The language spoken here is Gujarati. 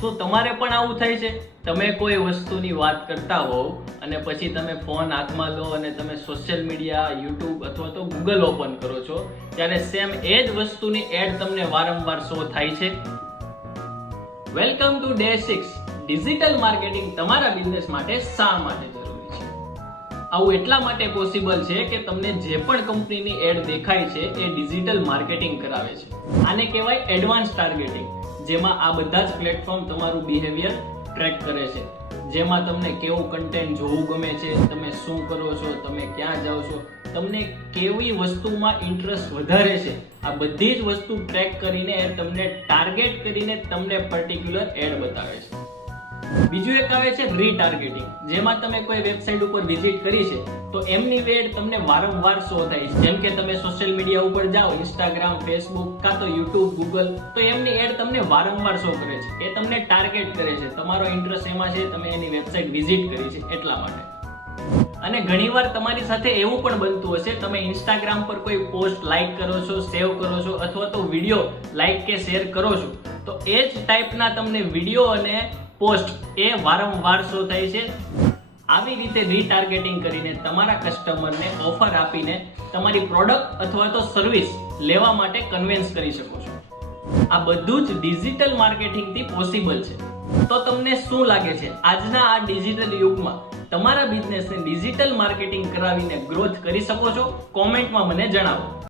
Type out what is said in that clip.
શું તમારે પણ આવું થાય છે? તમે કોઈ વસ્તુની વાત કરતા હોવ અને પછી તમે ફોન હાથમાં લો અને તમે સોશિયલ મીડિયા, યુટ્યુબ અથવા તો ગૂગલ ઓપન કરો છો, ત્યારે સેમ એ જ વસ્તુની એડ તમને વારંવાર શો થાય છે. Welcome to day 6. Digital marketing તમારા બિઝનેસ માટે શા માટે જરૂરી છે? આવું એટલા માટે પોસિબલ છે કે તમને જે પણ કંપનીની એડ દેખાય છે એ ડિજિટલ માર્કેટિંગ કરાવે છે. આને કહેવાય એડવાન્સ ટાર્ગેટિંગ, જેમાં આ બધા જ પ્લેટફોર્મ તમારું બિહેવિયર ટ્રેક કરે છે. જેમાં તમને કેવું કન્ટેન્ટ જોવું ગમે છે, તમે શું કરો છો, તમે ક્યાં જાઓ છો, તમને કેવી વસ્તુમાં ઇન્ટરેસ્ટ વધારે છે, આ બધી જ વસ્તુ ટ્રેક કરીને તમને ટાર્ગેટ કરીને તમને પર્ટિક્યુલર એડ બતાવે છે. બીજું એક આવે છે રીટાર્ગેટિંગ, જેમાં તમે કોઈ વેબસાઇટ ઉપર વિઝિટ કરી છે તો એમની એડ તમને વારંવાર શો થાય છે. જેમ કે તમે સોશિયલ મીડિયા ઉપર જાઓ, ઇન્સ્ટાગ્રામ, ફેસબુક કાં તો યુટ્યુબ, ગૂગલ, તો એમની એડ તમને વારંવાર શો કરે છે. એ તમને ટાર્ગેટ કરે છે, તમારો ઇન્ટરેસ્ટ એમાં છે, તમે એની વેબસાઇટ વિઝિટ કરી છે એટલા માટે. અને ઘણીવાર તમારી સાથે એવું પણ બનતું હશે, તમે ઇન્સ્ટાગ્રામ પર કોઈ પોસ્ટ લાઈક કરો છો, સેવ કરો છો અથવા તો વિડીયો લાઈક કે શેર કરો છો, તો એ જ ટાઈપના તમને વિડીયો અને પોસ્ટ એ વારંવાર શો થાય છે. આવી રીતે રીટાર્ગેટિંગ કરીને તમારા કસ્ટમરને ઓફર આપીને તમારી પ્રોડક્ટ અથવા તો સર્વિસ લેવા માટે કન્વિન્સ કરી શકો છો. આ બધું જ ડિજિટલ માર્કેટિંગથી પોસિબલ છે. તો તમને શું લાગે છે, આજના આ ડિજિટલ યુગમાં તમારા બિઝનેસને ડિજિટલ માર્કેટિંગ કરાવીને ગ્રોથ કરી શકો છો? કોમેન્ટમાં મને જણાવો.